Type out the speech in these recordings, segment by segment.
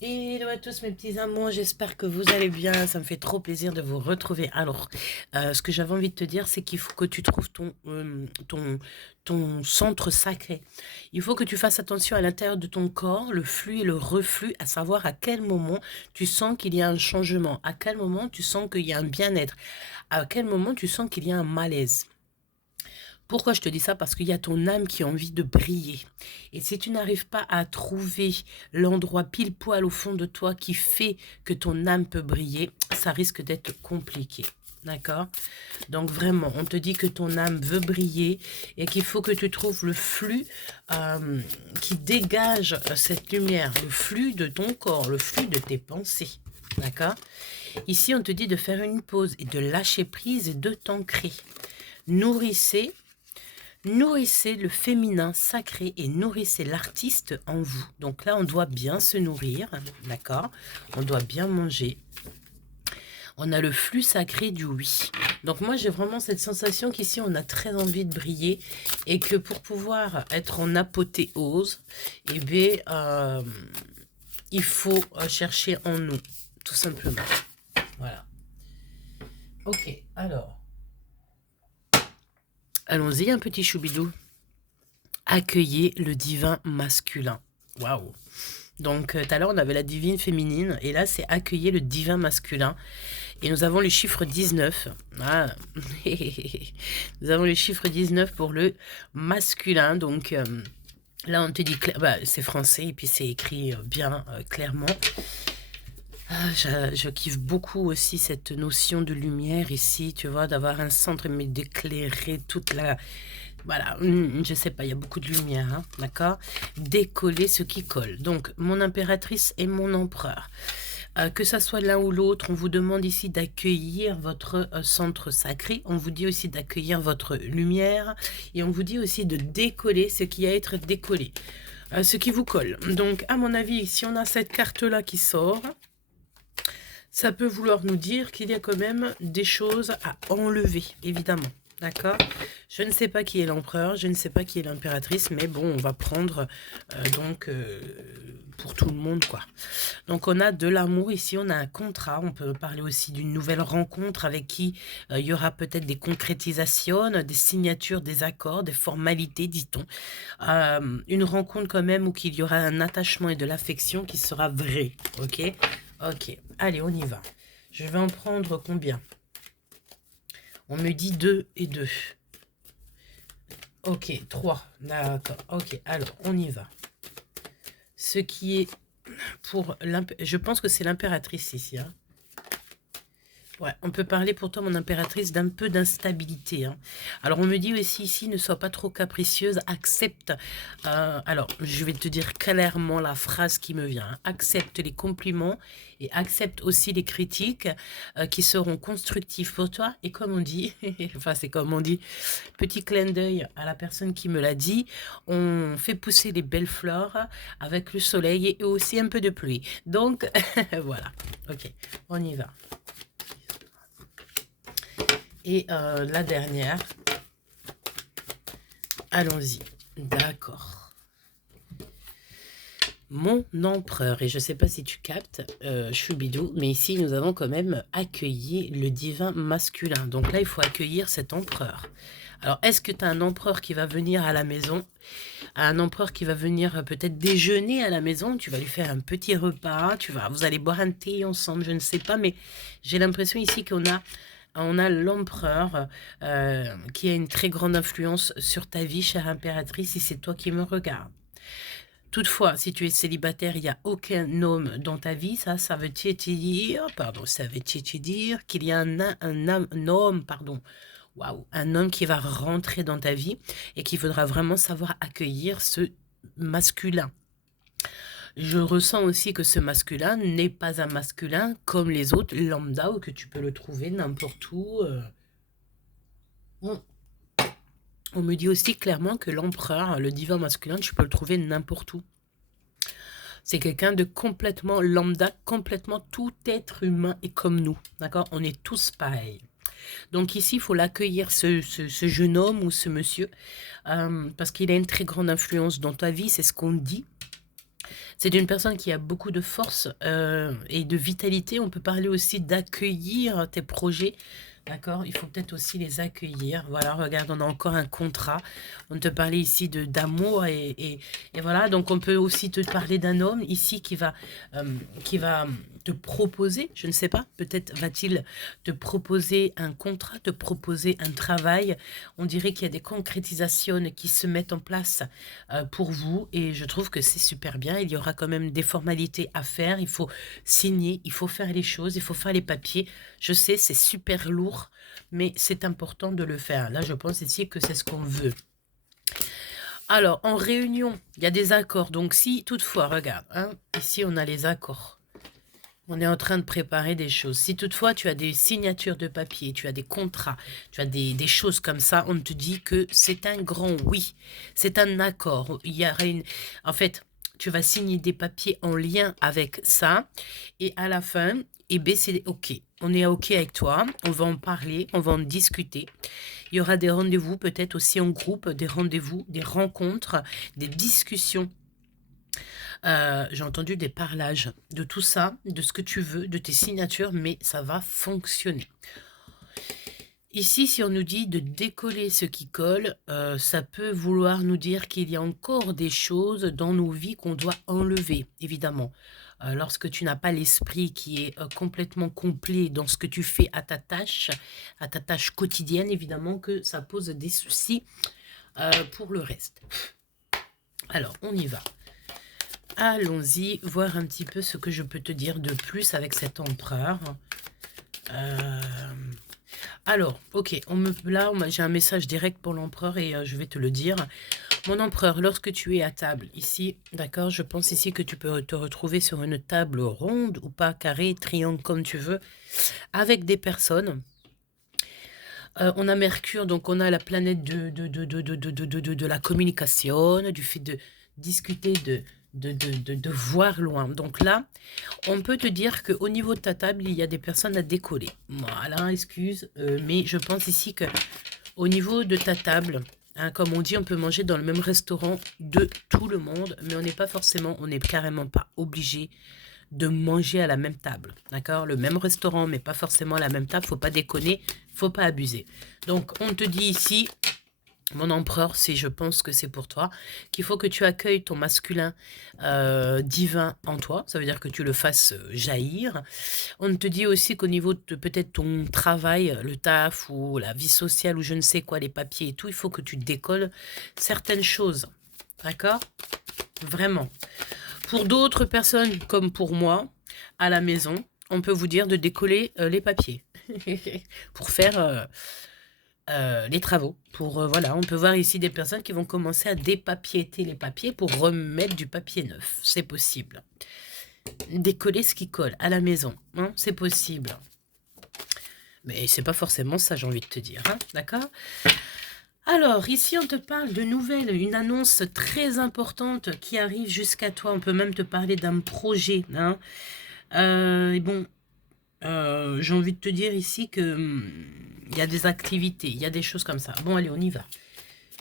Hello à tous mes petits amours, j'espère que vous allez bien, ça me fait trop plaisir de vous retrouver. Alors, ce que j'avais envie de te dire, c'est qu'il faut que tu trouves ton centre sacré. Il faut que tu fasses attention à l'intérieur de ton corps, le flux et le reflux, à savoir à quel moment tu sens qu'il y a un changement, à quel moment tu sens qu'il y a un bien-être, à quel moment tu sens qu'il y a un malaise. Pourquoi je te dis ça? Parce qu'il y a ton âme qui a envie de briller. Et si tu n'arrives pas à trouver l'endroit pile poil au fond de toi qui fait que ton âme peut briller, ça risque d'être compliqué. D'accord? Donc vraiment, on te dit que ton âme veut briller et qu'il faut que tu trouves le flux qui dégage cette lumière, le flux de ton corps, le flux de tes pensées. D'accord? Ici, on te dit de faire une pause et de lâcher prise et de t'ancrer. Nourrissez Nourrissez le féminin sacré et nourrissez l'artiste en vous. Donc là, on doit bien se nourrir, d'accord? On doit bien manger. On a le flux sacré du oui. Donc moi, j'ai vraiment cette sensation qu'ici, on a très envie de briller et que pour pouvoir être en apothéose, eh bien, il faut chercher en nous, tout simplement. Voilà. Ok, alors, allons-y, un petit choubidou. Accueillez le divin masculin. Waouh! Donc, tout à l'heure, on avait la divine féminine, et là, c'est accueillir le divin masculin. Et nous avons le chiffre 19. Ah. Nous avons le chiffre 19 pour le masculin. Donc, là, on te dit, bah, c'est français, et puis c'est écrit bien clairement. Ah, je kiffe beaucoup aussi cette notion de lumière ici, tu vois, d'avoir un centre, mais d'éclairer toute la... Voilà, je sais pas, il y a beaucoup de lumière, hein, d'accord? Décoller ce qui colle. Donc, mon impératrice et mon empereur. Que ça soit l'un ou l'autre, on vous demande ici d'accueillir votre centre sacré. On vous dit aussi d'accueillir votre lumière. Et on vous dit aussi de décoller ce qui a à être décollé. Ce qui vous colle. Donc, à mon avis, si on a cette carte-là qui sort, ça peut vouloir nous dire qu'il y a quand même des choses à enlever, évidemment. D'accord? Je ne sais pas qui est l'empereur, je ne sais pas qui est l'impératrice, mais bon, on va prendre pour tout le monde, quoi. Donc, on a de l'amour ici, on a un contrat, on peut parler aussi d'une nouvelle rencontre avec qui il y aura peut-être des concrétisations, des signatures, des accords, des formalités, dit-on. Une rencontre quand même où il y aura un attachement et de l'affection qui sera vrai, ok? Ok, allez, on y va. Je vais en prendre combien? On me dit 2 et 2. Ok, 3. D'accord. Ok, alors, on y va. Ce qui est pour... Je pense que c'est l'impératrice ici. Hein. Ouais, on peut parler pour toi, mon impératrice, d'un peu d'instabilité. Hein. Alors, on me dit aussi ici, ne sois pas trop capricieuse, accepte. Alors, je vais te dire clairement la phrase qui me vient. Hein. Accepte les compliments et accepte aussi les critiques qui seront constructives pour toi. Et comme on dit, enfin, c'est comme on dit, petit clin d'œil à la personne qui me l'a dit, on fait pousser les belles fleurs avec le soleil et aussi un peu de pluie. Donc, voilà. Ok, on y va. Et la dernière, allons-y. D'accord. Mon empereur, et je ne sais pas si tu captes, Choubidou, mais ici nous avons quand même accueilli le divin masculin. Donc là, il faut accueillir cet empereur. Alors, est-ce que tu as un empereur qui va venir à la maison? Un empereur qui va venir peut-être déjeuner à la maison, tu vas lui faire un petit repas, vous allez boire un thé ensemble, je ne sais pas, mais j'ai l'impression ici on a l'empereur qui a une très grande influence sur ta vie, chère impératrice, si c'est toi qui me regardes. Toutefois, si tu es célibataire, il n'y a aucun homme dans ta vie, ça veut dire, ça veut dire qu'il y a un homme, waouh, un homme qui va rentrer dans ta vie et qui faudra vraiment savoir accueillir ce masculin. Je ressens aussi que ce masculin n'est pas un masculin comme les autres lambda ou que tu peux le trouver n'importe où. On me dit aussi clairement que l'empereur, le divin masculin, tu peux le trouver n'importe où. C'est quelqu'un de complètement lambda, complètement tout être humain est comme nous. D'accord? On est tous pareils. Donc ici, il faut l'accueillir, ce jeune homme ou ce monsieur, parce qu'il a une très grande influence dans ta vie, c'est ce qu'on dit. C'est une personne qui a beaucoup de force et de vitalité. On peut parler aussi d'accueillir tes projets. D'accord? Il faut peut-être aussi les accueillir. Voilà, regarde, on a encore un contrat. On te parlait ici de d'amour et voilà. Donc, on peut aussi te parler d'un homme ici qui va te proposer, je ne sais pas, peut-être va-t-il te proposer un contrat, te proposer un travail. On dirait qu'il y a des concrétisations qui se mettent en place pour vous et je trouve que c'est super bien. Il y aura quand même des formalités à faire. Il faut signer, il faut faire les choses, il faut faire les papiers. Je sais, c'est super lourd, mais c'est important de le faire. Là, je pense ici que c'est ce qu'on veut. Alors, en réunion, il y a des accords. Donc, si toutefois, regarde, hein, ici, on a les accords. On est en train de préparer des choses. Si toutefois, tu as des signatures de papier, tu as des contrats, tu as des choses comme ça, on te dit que c'est un grand oui. C'est un accord. Il y aura une... En fait, tu vas signer des papiers en lien avec ça. Et à la fin, eh bien, c'est OK. On est OK avec toi. On va en parler. On va en discuter. Il y aura des rendez-vous, peut-être aussi en groupe, des rendez-vous, des rencontres, des discussions. J'ai entendu des parlages de tout ça, de ce que tu veux, de tes signatures, mais ça va fonctionner. Ici, si on nous dit de décoller ce qui colle, ça peut vouloir nous dire qu'il y a encore des choses dans nos vies qu'on doit enlever, évidemment. Lorsque tu n'as pas l'esprit qui est complètement complet dans ce que tu fais à ta tâche quotidienne, évidemment que ça pose des soucis pour le reste. Alors, on y va. Allons-y, voir un petit peu ce que je peux te dire de plus avec cet empereur. Alors, ok, là, j'ai un message direct pour l'empereur et je vais te le dire. Mon empereur, lorsque tu es à table, ici, d'accord, je pense ici que tu peux te retrouver sur une table ronde ou pas, carré, triangle, comme tu veux, avec des personnes. On a Mercure, donc on a la planète de la communication, du fait de discuter, de voir loin. Donc là, on peut te dire qu'au niveau de ta table, il y a des personnes à décoller. Voilà, excuse, mais je pense ici que au niveau de ta table, hein, comme on dit, on peut manger dans le même restaurant de tout le monde, mais on n'est carrément pas obligé de manger à la même table, d'accord? Le même restaurant, mais pas forcément à la même table, faut pas déconner, faut pas abuser. Donc, on te dit ici, mon empereur, je pense que c'est pour toi, qu'il faut que tu accueilles ton masculin divin en toi, ça veut dire que tu le fasses jaillir. On te dit aussi qu'au niveau de peut-être ton travail, le taf ou la vie sociale ou je ne sais quoi, les papiers et tout, il faut que tu décolles certaines choses, d'accord? Vraiment. Pour d'autres personnes, comme pour moi, à la maison, on peut vous dire de décoller les papiers pour faire les travaux. Voilà, on peut voir ici des personnes qui vont commencer à dépapiéter les papiers pour remettre du papier neuf. C'est possible. Décoller ce qui colle à la maison, hein, c'est possible. Mais c'est pas forcément ça, j'ai envie de te dire, hein, d'accord? Alors, ici, on te parle de nouvelles, une annonce très importante qui arrive jusqu'à toi. On peut même te parler d'un projet. Hein. Et bon, j'ai envie de te dire ici que il y a des activités, il y a des choses comme ça. Bon, allez, on y va.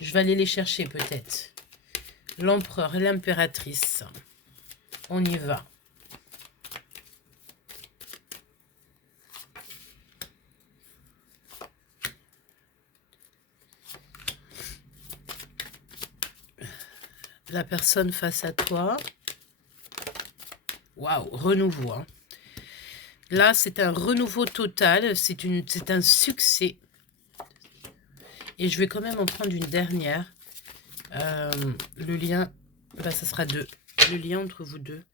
Je vais aller les chercher peut-être. L'empereur et l'impératrice. On y va. La personne face à toi. Waouh, renouveau. Hein. Là, c'est un renouveau total. C'est un succès. Et je vais quand même en prendre une dernière. Le lien, bah, ça sera deux. Le lien entre vous deux.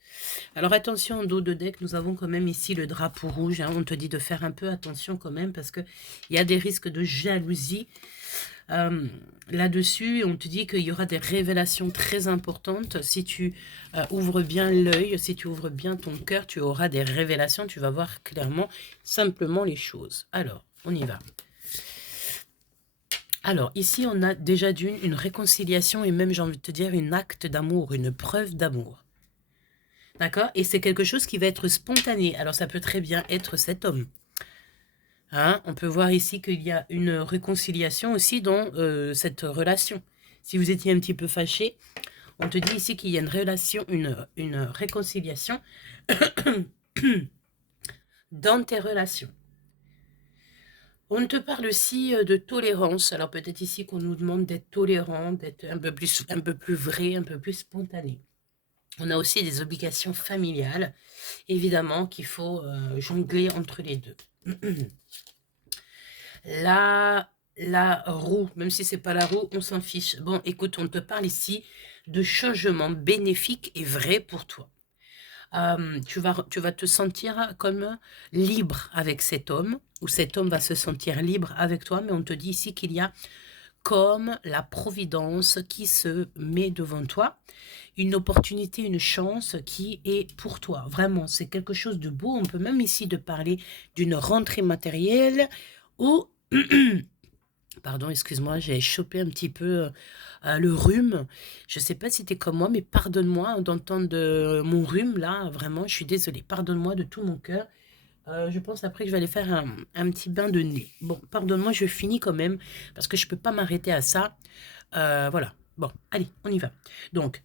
Alors, attention, en dos de deck, nous avons quand même ici le drapeau rouge. Hein. On te dit de faire un peu attention quand même parce qu'il y a des risques de jalousie. Là-dessus, on te dit qu'il y aura des révélations très importantes. Si tu ouvres bien l'œil, si tu ouvres bien ton cœur, tu auras des révélations. Tu vas voir clairement, simplement les choses. Alors, on y va. Alors, ici, on a déjà une réconciliation et même, j'ai envie de te dire, un acte d'amour, une preuve d'amour. D'accord? Et c'est quelque chose qui va être spontané. Alors, ça peut très bien être cet homme. Hein, on peut voir ici qu'il y a une réconciliation aussi dans cette relation. Si vous étiez un petit peu fâché, On te dit ici qu'il y a une relation, une réconciliation dans tes relations. On te parle aussi de tolérance. Alors peut-être ici qu'on nous demande d'être tolérant, d'être un peu plus vrai, un peu plus spontané. On a aussi des obligations familiales, évidemment, qu'il faut jongler entre les deux. La roue, même si c'est pas la roue, on s'en fiche. Bon, écoute, on te parle ici de changements bénéfiques et vrais pour toi. Tu vas te sentir comme libre avec cet homme, ou cet homme va se sentir libre avec toi, mais on te dit ici qu'il y a comme la providence qui se met devant toi, une opportunité, une chance qui est pour toi. Vraiment, c'est quelque chose de beau. On peut même ici de parler d'une rentrée matérielle ou... Pardon, excuse-moi, j'ai chopé un petit peu le rhume. Je ne sais pas si tu es comme moi, mais pardonne-moi d'entendre mon rhume là. Vraiment, je suis désolée. Pardonne-moi de tout mon cœur. Je pense après que je vais aller faire un petit bain de nez. Bon, pardonne-moi, je finis quand même parce que je ne peux pas m'arrêter à ça. Voilà. Bon, allez, on y va. Donc,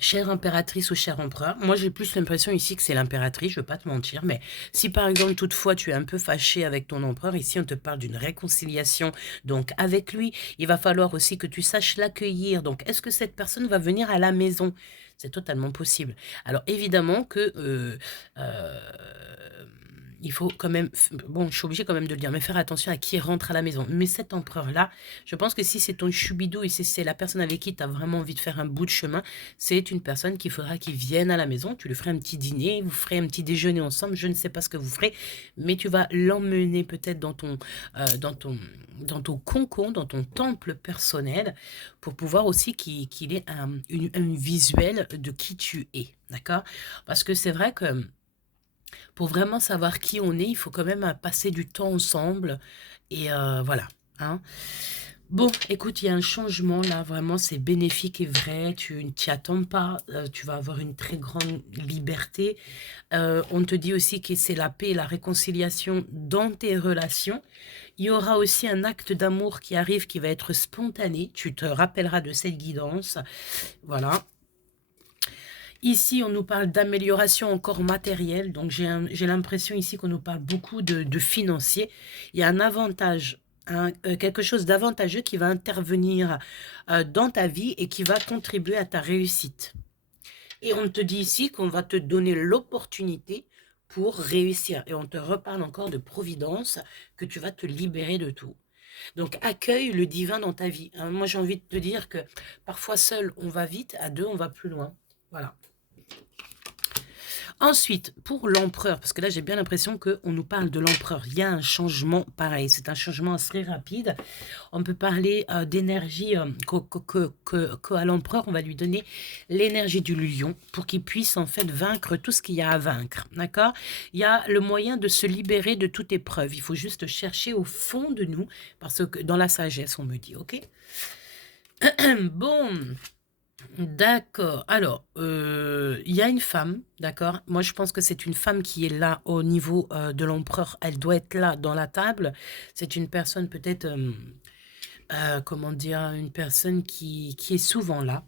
chère impératrice ou cher empereur, moi j'ai plus l'impression ici que c'est l'impératrice, je ne veux pas te mentir, mais si par exemple toutefois tu es un peu fâché avec ton empereur, ici on te parle d'une réconciliation, donc avec lui, il va falloir aussi que tu saches l'accueillir. Donc est-ce que cette personne va venir à la maison? C'est totalement possible. Alors évidemment que il faut quand même, bon, je suis obligée quand même de le dire, mais faire attention à qui rentre à la maison. Mais cet empereur-là, je pense que si c'est ton chubidou et si c'est la personne avec qui tu as vraiment envie de faire un bout de chemin, c'est une personne qu'il faudra qu'il vienne à la maison. Tu lui feras un petit dîner, vous ferez un petit déjeuner ensemble. Je ne sais pas ce que vous ferez, mais tu vas l'emmener peut-être dans ton cocon, dans ton temple personnel, pour pouvoir aussi qu'il ait un visuel de qui tu es. D'accord? Parce que c'est vrai que pour vraiment savoir qui on est, il faut quand même passer du temps ensemble. Et voilà. Hein. Bon, écoute, il y a un changement là, vraiment, c'est bénéfique et vrai. Tu ne t'y attends pas. Tu vas avoir une très grande liberté. On te dit aussi que c'est la paix et la réconciliation dans tes relations. Il y aura aussi un acte d'amour qui arrive qui va être spontané. Tu te rappelleras de cette guidance. Voilà. Ici, on nous parle d'amélioration encore matérielle. Donc, j'ai l'impression ici qu'on nous parle beaucoup de financier. Il y a un avantage, quelque chose d'avantageux qui va intervenir dans ta vie et qui va contribuer à ta réussite. Et on te dit ici qu'on va te donner l'opportunité pour réussir. Et on te reparle encore de providence, que tu vas te libérer de tout. Donc, accueille le divin dans ta vie. Hein. Moi, j'ai envie de te dire que parfois, seul, on va vite. À deux, on va plus loin. Voilà. Ensuite, pour l'empereur, parce que là, j'ai bien l'impression qu'on nous parle de l'empereur. Il y a un changement pareil. C'est un changement assez rapide. On peut parler d'énergie, qu'à l'empereur, on va lui donner l'énergie du lion pour qu'il puisse en fait vaincre tout ce qu'il y a à vaincre. D'accord? Il y a le moyen de se libérer de toute épreuve. Il faut juste chercher au fond de nous, parce que dans la sagesse, on me dit, ok? Bon... D'accord. Alors, il y a une femme, d'accord? Moi, je pense que c'est une femme qui est là au niveau de l'empereur. Elle doit être là dans la table. C'est une personne peut-être, comment dire, une personne qui est souvent là.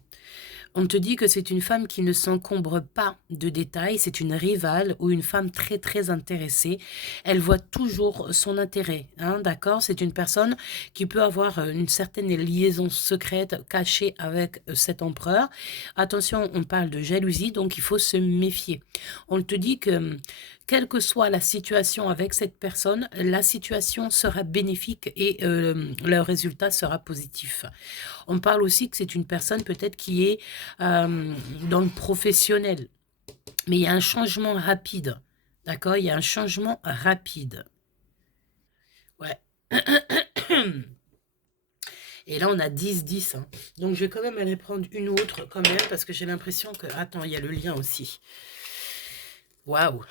On te dit que c'est une femme qui ne s'encombre pas de détails, c'est une rivale ou une femme très très intéressée. Elle voit toujours son intérêt, hein, d'accord? C'est une personne qui peut avoir une certaine liaison secrète cachée avec cet empereur. Attention, on parle de jalousie, donc il faut se méfier. On te dit que quelle que soit la situation avec cette personne, la situation sera bénéfique et le résultat sera positif. On parle aussi que c'est une personne peut-être qui est dans le professionnel. Mais il y a un changement rapide. D'accord? Il y a un changement rapide. Ouais. Et là, on a 10-10. Hein. Donc, je vais quand même aller prendre une autre quand même parce que j'ai l'impression que... Attends, il y a le lien aussi. Waouh!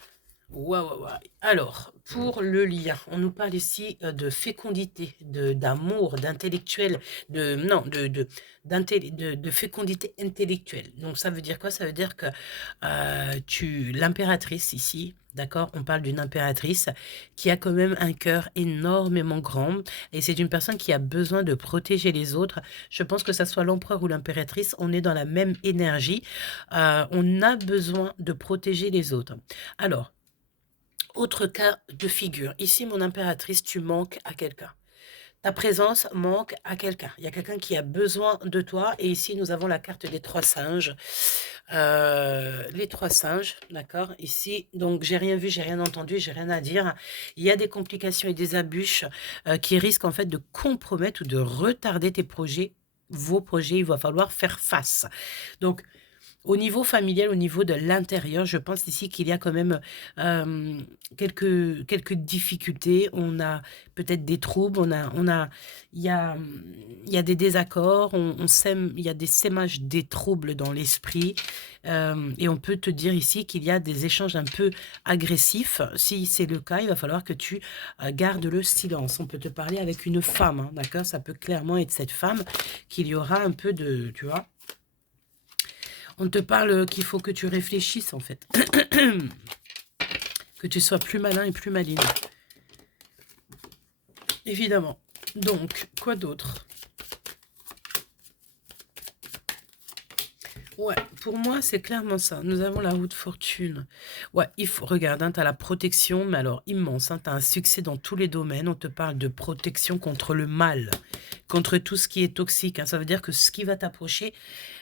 Ouais, ouais, ouais. Alors, pour le lien, on nous parle ici de fécondité, d'amour, d'intellectuel, non, de fécondité intellectuelle. Donc, ça veut dire quoi? Ça veut dire que l'impératrice ici, d'accord? On parle d'une impératrice qui a quand même un cœur énormément grand et c'est une personne qui a besoin de protéger les autres. Je pense que ça soit l'empereur ou l'impératrice, on est dans la même énergie. On a besoin de protéger les autres. Alors, autre cas de figure. Ici, mon impératrice, tu manques à quelqu'un. Ta présence manque à quelqu'un. Il y a quelqu'un qui a besoin de toi. Et ici, nous avons la carte des trois singes. Les trois singes, d'accord? Ici, donc, j'ai rien vu, j'ai rien entendu, j'ai rien à dire. Il y a des complications et des abus qui risquent en fait de compromettre ou de retarder tes projets. Vos projets, il va falloir faire face. Donc, au niveau familial, au niveau de l'intérieur, je pense ici qu'il y a quand même quelques difficultés. On a peut-être des troubles, il y a des désaccords, on sème, il y a des sémages des troubles dans l'esprit. Et on peut te dire ici qu'il y a des échanges un peu agressifs. Si c'est le cas, il va falloir que tu gardes le silence. On peut te parler avec une femme, hein, d'accord? Ça peut clairement être cette femme qu'il y aura un peu de, tu vois. On te parle qu'il faut que tu réfléchisses, en fait. Que tu sois plus malin et plus maligne. Évidemment. Donc, quoi d'autre? Ouais, pour moi, c'est clairement ça. Nous avons la roue de fortune. Ouais, il faut, regarde, hein, tu as la protection, mais alors immense. Hein, tu as un succès dans tous les domaines. On te parle de protection contre le mal, contre tout ce qui est toxique. Hein. Ça veut dire que ce qui va t'approcher,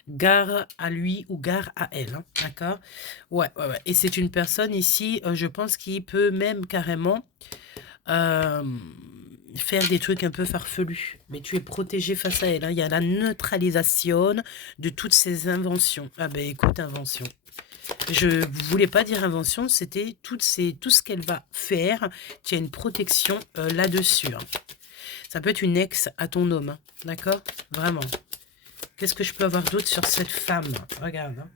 gare à lui ou gare à elle. Hein, d'accord? Ouais, ouais, ouais. Et c'est une personne ici, je pense, qui peut même carrément euh, faire des trucs un peu farfelus. Mais tu es protégé face à elle. Hein. Il y a la neutralisation de toutes ces inventions. Ah ben écoute, invention. Je voulais pas dire invention, c'était tout ce qu'elle va faire. Tu as une protection là-dessus. Hein. Ça peut être une ex à ton homme. Hein. D'accord? Vraiment. Qu'est-ce que je peux avoir d'autre sur cette femme? Regarde. Hein.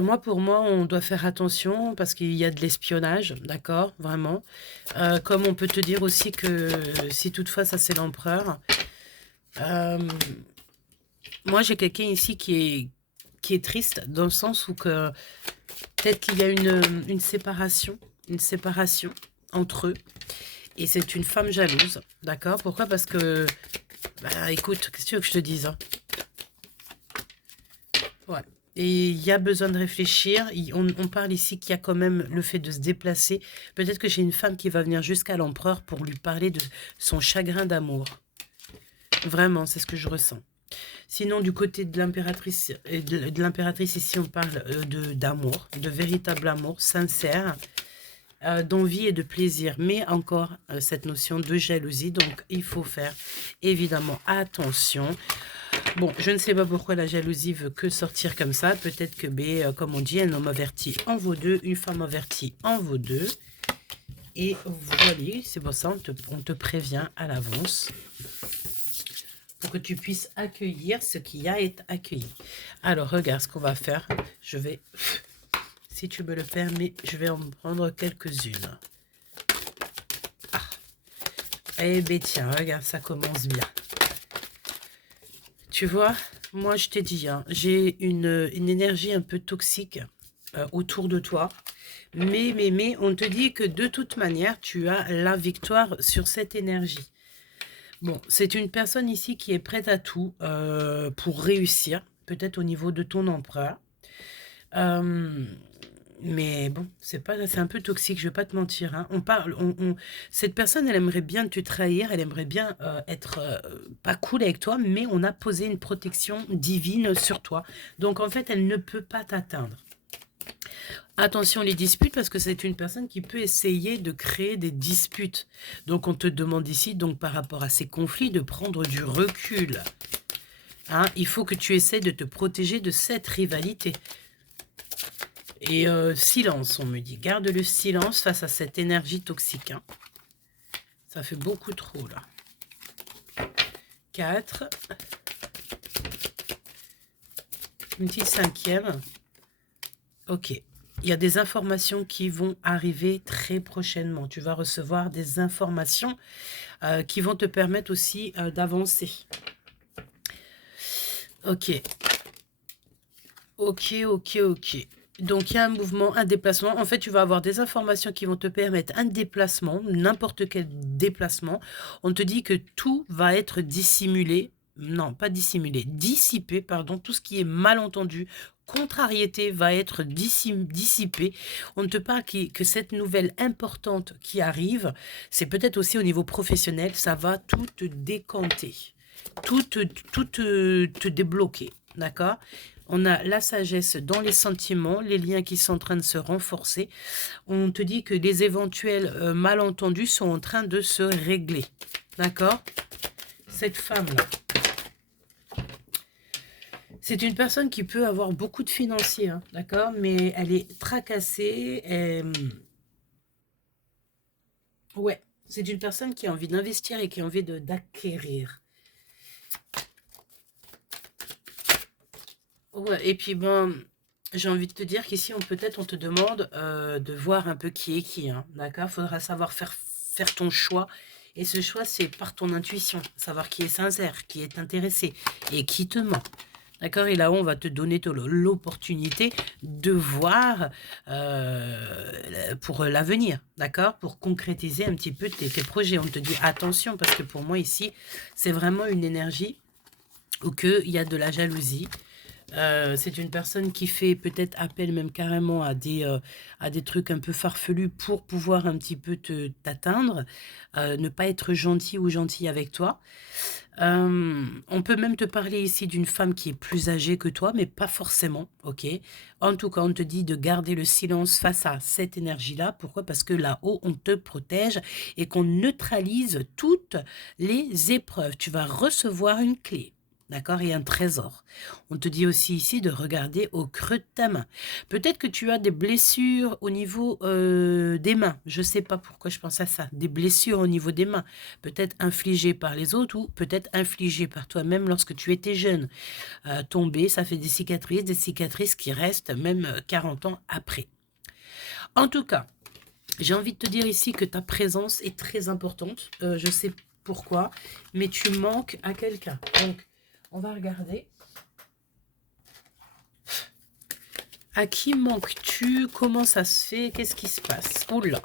Moi, pour moi, on doit faire attention parce qu'il y a de l'espionnage, d'accord, vraiment. Comme on peut te dire aussi que si toutefois ça c'est l'empereur, euh, moi j'ai quelqu'un ici qui est triste dans le sens où que peut-être qu'il y a une séparation entre eux et c'est une femme jalouse, d'accord? Pourquoi? Parce que, bah écoute, qu'est-ce que tu veux que je te dise, hein? Ouais. Et il y a besoin de réfléchir. On parle ici qu'il y a quand même le fait de se déplacer. Peut-être que j'ai une femme qui va venir jusqu'à l'empereur pour lui parler de son chagrin d'amour. Vraiment, c'est ce que je ressens. Sinon, du côté de l'impératrice, de l'impératrice ici, on parle d'amour, de véritable amour sincère, d'envie et de plaisir. Mais encore, cette notion de jalousie. Donc, il faut faire évidemment attention. Bon, je ne sais pas pourquoi la jalousie veut que sortir comme ça. Peut-être que, comme on dit, un homme averti en vaut deux, une femme avertie en vaut deux. Et voilà, c'est pour ça on te prévient à l'avance pour que tu puisses accueillir ce qui a été accueilli. Alors, regarde ce qu'on va faire. Je vais, si tu me le permets, je vais en prendre quelques-unes. Ah, eh bien, tiens, regarde, ça commence bien. Tu vois, moi je t'ai dit, hein, j'ai une énergie un peu toxique autour de toi. Mais, on te dit que de toute manière, tu as la victoire sur cette énergie. Bon, c'est une personne ici qui est prête à tout pour réussir, peut-être au niveau de ton empereur. Euh, mais bon, c'est un peu toxique, je vais pas te mentir. Hein. Cette personne, elle aimerait bien te trahir, elle aimerait bien être pas cool avec toi, mais on a posé une protection divine sur toi. Donc en fait, elle ne peut pas t'atteindre. Attention les disputes parce que c'est une personne qui peut essayer de créer des disputes. Donc on te demande ici, donc par rapport à ces conflits, de prendre du recul. Hein, il faut que tu essaies de te protéger de cette rivalité. Et silence, on me dit. Garde le silence face à cette énergie toxique. Hein. Ça fait beaucoup trop, là. 4. Une petite cinquième. Ok. Il y a des informations qui vont arriver très prochainement. Tu vas recevoir des informations qui vont te permettre aussi d'avancer. Ok. Ok, ok, ok. Donc, il y a un mouvement, un déplacement. En fait, tu vas avoir des informations qui vont te permettre un déplacement, n'importe quel déplacement. On te dit que tout va être dissimulé. Non, pas dissimulé, dissipé, pardon. Tout ce qui est malentendu, contrariété va être dissipé. On ne te parle que cette nouvelle importante qui arrive, c'est peut-être aussi au niveau professionnel, ça va tout te décanter, tout te débloquer. D'accord? On a la sagesse dans les sentiments, les liens qui sont en train de se renforcer. On te dit que les éventuels malentendus sont en train de se régler. D'accord? Cette femme-là, c'est une personne qui peut avoir beaucoup de financiers, hein, d'accord? Mais elle est tracassée. Ouais, c'est une personne qui a envie d'investir et qui a envie d'acquérir. Ouais, et puis bon, j'ai envie de te dire qu'ici, peut-être on te demande de voir un peu qui est qui, hein, d'accord? Faudra savoir faire ton choix. Et ce choix, c'est par ton intuition, savoir qui est sincère, qui est intéressé et qui te ment. D'accord? Et là-haut, on va te donner l'opportunité de voir pour l'avenir, d'accord? Pour concrétiser un petit peu tes projets. On te dit attention, parce que pour moi, ici, c'est vraiment une énergie où il y a de la jalousie. C'est une personne qui fait peut-être appel même carrément à des trucs un peu farfelus pour pouvoir un petit peu t'atteindre, ne pas être gentil ou gentille avec toi. On peut même te parler ici d'une femme qui est plus âgée que toi, mais pas forcément, ok? En tout cas, on te dit de garder le silence face à cette énergie-là. Pourquoi? Parce que là-haut, on te protège et qu'on neutralise toutes les épreuves. Tu vas recevoir une clé. D'accord? Et un trésor. On te dit aussi ici de regarder au creux de ta main. Peut-être que tu as des blessures au niveau des mains. Je ne sais pas pourquoi je pense à ça. Des blessures au niveau des mains. Peut-être infligées par les autres ou peut-être infligées par toi-même lorsque tu étais jeune. Tombé, ça fait des cicatrices qui restent même 40 ans après. En tout cas, j'ai envie de te dire ici que ta présence est très importante. Je sais pourquoi, mais tu manques à quelqu'un. Donc, on va regarder. À qui manques-tu? Comment ça se fait? Qu'est-ce qui se passe? Oula,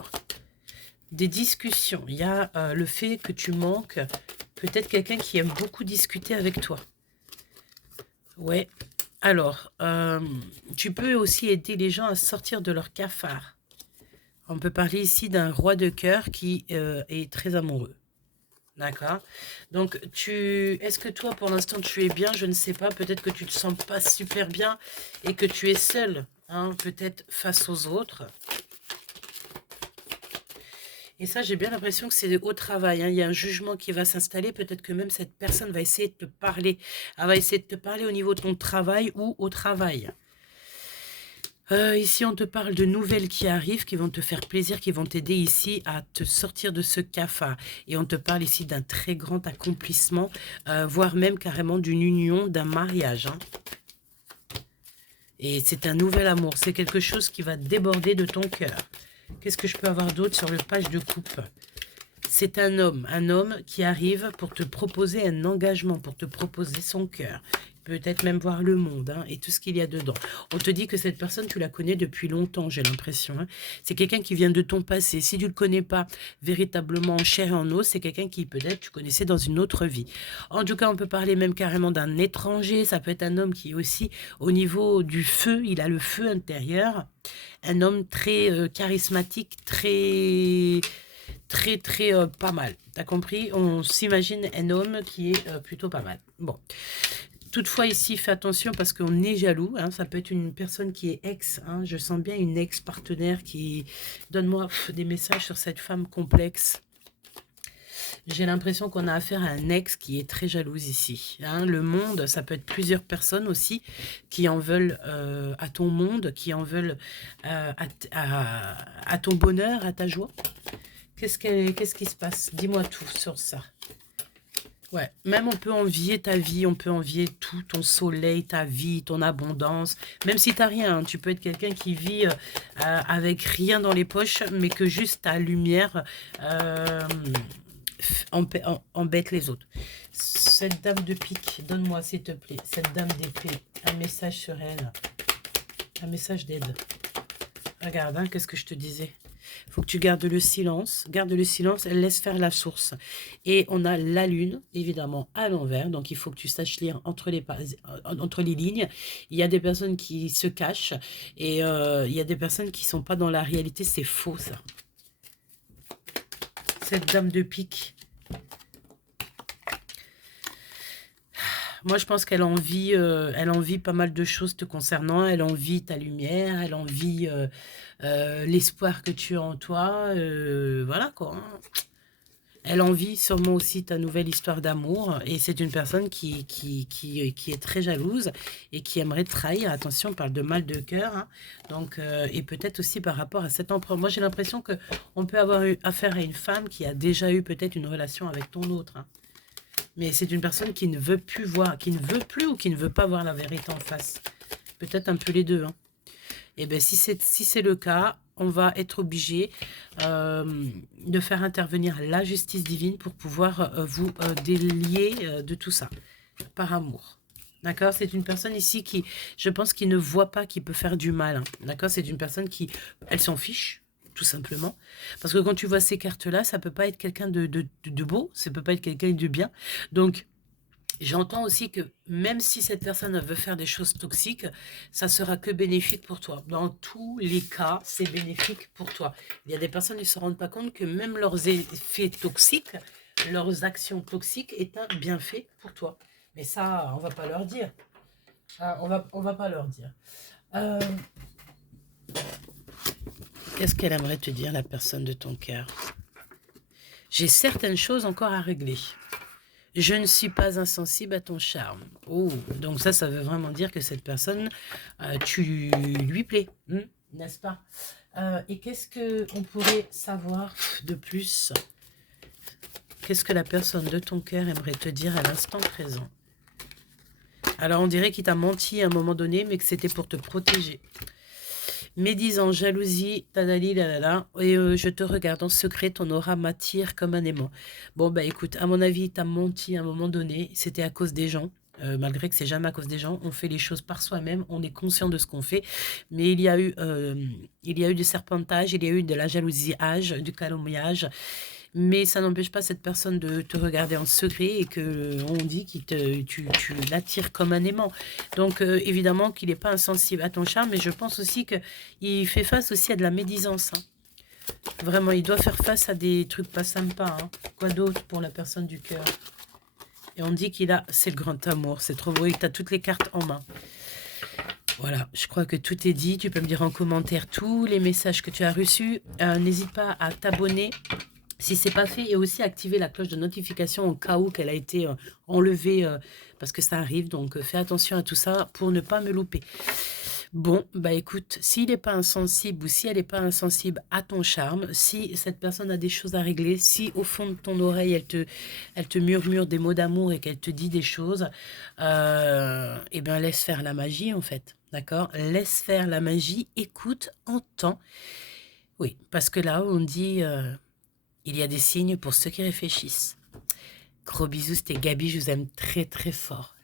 des discussions. Il y a le fait que tu manques peut-être quelqu'un qui aime beaucoup discuter avec toi. Ouais. Alors, tu peux aussi aider les gens à sortir de leur cafard. On peut parler ici d'un roi de cœur qui est très amoureux. D'accord. Donc, est-ce que toi, pour l'instant, tu es bien? Je ne sais pas. Peut-être que tu ne te sens pas super bien et que tu es seul, hein, peut-être face aux autres. Et ça, j'ai bien l'impression que c'est au travail, hein. Il y a un jugement qui va s'installer. Peut-être que même cette personne va essayer de te parler. Elle va essayer de te parler au niveau de ton travail ou au travail. Ici, on te parle de nouvelles qui arrivent, qui vont te faire plaisir, qui vont t'aider ici à te sortir de ce cafard. Et on te parle ici d'un très grand accomplissement, voire même carrément d'une union, d'un mariage, hein. Et c'est un nouvel amour. C'est quelque chose qui va déborder de ton cœur. Qu'est-ce que je peux avoir d'autre sur le page de coupe? C'est un homme qui arrive pour te proposer un engagement, pour te proposer son cœur. Peut-être même voir le monde, hein, et tout ce qu'il y a dedans. On te dit que cette personne, tu la connais depuis longtemps, j'ai l'impression, hein. C'est quelqu'un qui vient de ton passé. Si tu ne le connais pas véritablement en chair et en os, c'est quelqu'un qui peut-être tu connaissais dans une autre vie. En tout cas, on peut parler même carrément d'un étranger. Ça peut être un homme qui est aussi au niveau du feu. Il a le feu intérieur. Un homme très charismatique, très pas mal. T'as compris? On s'imagine un homme qui est plutôt pas mal. Bon. Toutefois, ici, fais attention parce qu'on est jaloux, hein. Ça peut être une personne qui est ex, hein. Je sens bien une ex-partenaire qui... Donne-moi des messages sur cette femme complexe. J'ai l'impression qu'on a affaire à un ex qui est très jalouse ici, hein. Le monde, ça peut être plusieurs personnes aussi qui en veulent à ton monde, qui en veulent à ton bonheur, à ta joie. Qu'est-ce qui se passe? Dis-moi tout sur ça. Ouais, même on peut envier ta vie, on peut envier tout, ton soleil, ta vie, ton abondance. Même si t'as rien, hein, tu peux être quelqu'un qui vit avec rien dans les poches, mais que juste ta lumière euh, embête les autres. Cette dame de pique, donne-moi s'il te plaît, cette dame d'épée, un message sur elle, un message d'aide. Regarde, hein, qu'est-ce que je te disais? Faut que tu garde le silence, elle laisse faire la source. Et on a la lune, évidemment, à l'envers, donc il faut que tu saches lire entre les lignes. Il y a des personnes qui se cachent et il y a des personnes qui sont pas dans la réalité, c'est faux ça. Cette dame de pique, moi, je pense elle envie pas mal de choses te concernant. Elle envie ta lumière, elle envie l'espoir que tu as en toi. Voilà quoi, hein. Elle envie sûrement aussi ta nouvelle histoire d'amour. Et c'est une personne qui est très jalouse et qui aimerait te trahir. Attention, on parle de mal de cœur, hein. Donc, et peut-être aussi par rapport à cet empereur. Moi, j'ai l'impression que on peut avoir eu affaire à une femme qui a déjà eu peut-être une relation avec ton autre, hein. Mais c'est une personne qui ne veut plus voir, qui ne veut plus ou qui ne veut pas voir la vérité en face. Peut-être un peu les deux, hein. Et bien, si c'est le cas, on va être obligé de faire intervenir la justice divine pour pouvoir vous délier de tout ça, par amour. D'accord? C'est une personne ici qui, je pense, qui ne voit pas qui peut faire du mal, hein. D'accord? C'est une personne qui, elle s'en fiche, tout simplement. Parce que quand tu vois ces cartes-là, ça peut pas être quelqu'un de beau, ça peut pas être quelqu'un de bien. Donc, j'entends aussi que même si cette personne veut faire des choses toxiques, ça sera que bénéfique pour toi. Dans tous les cas, c'est bénéfique pour toi. Il y a des personnes qui ne se rendent pas compte que même leurs effets toxiques, leurs actions toxiques est un bienfait pour toi. Mais ça, on va pas leur dire. Ah, on va pas leur dire. Euh, Qu'est-ce qu'elle aimerait te dire, la personne de ton cœur? J'ai certaines choses encore à régler. Je ne suis pas insensible à ton charme. Oh, donc ça veut vraiment dire que cette personne, tu lui plais, n'est-ce pas? Et qu'est-ce que on pourrait savoir de plus? Qu'est-ce que la personne de ton cœur aimerait te dire à l'instant présent? Alors on dirait qu'il t'a menti à un moment donné, mais que c'était pour te protéger. Médisant, jalousie, tadali, lalala, et je te regarde en secret, ton aura m'attire comme un aimant. Bon, bah écoute, à mon avis, t'as menti à un moment donné, c'était à cause des gens. Malgré que c'est jamais à cause des gens, on fait les choses par soi-même, on est conscient de ce qu'on fait, mais il y a eu du serpentage, il y a eu de la jalousie-âge, du calomniage, mais ça n'empêche pas cette personne de te regarder en secret et que on dit que tu l'attires comme un aimant. Donc évidemment qu'il n'est pas insensible à ton charme, mais je pense aussi qu'il fait face aussi à de la médisance, hein. Vraiment, il doit faire face à des trucs pas sympas, hein. Quoi d'autre pour la personne du cœur? Et on dit qu'il a, c'est le grand amour, c'est trop beau, et que tu as toutes les cartes en main. Voilà, je crois que tout est dit. Tu peux me dire en commentaire tous les messages que tu as reçus. N'hésite pas à t'abonner si c'est pas fait, et aussi activer la cloche de notification au cas où qu'elle a été enlevée, parce que ça arrive. Donc, fais attention à tout ça pour ne pas me louper. Bon, bah écoute, s'il n'est pas insensible ou si elle n'est pas insensible à ton charme, si cette personne a des choses à régler, si au fond de ton oreille, elle te murmure des mots d'amour et qu'elle te dit des choses, eh bien laisse faire la magie en fait, d'accord? Laisse faire la magie, écoute, entends. Oui, parce que là, on dit... il y a des signes pour ceux qui réfléchissent. Gros bisous, c'était Gabi, je vous aime très très fort.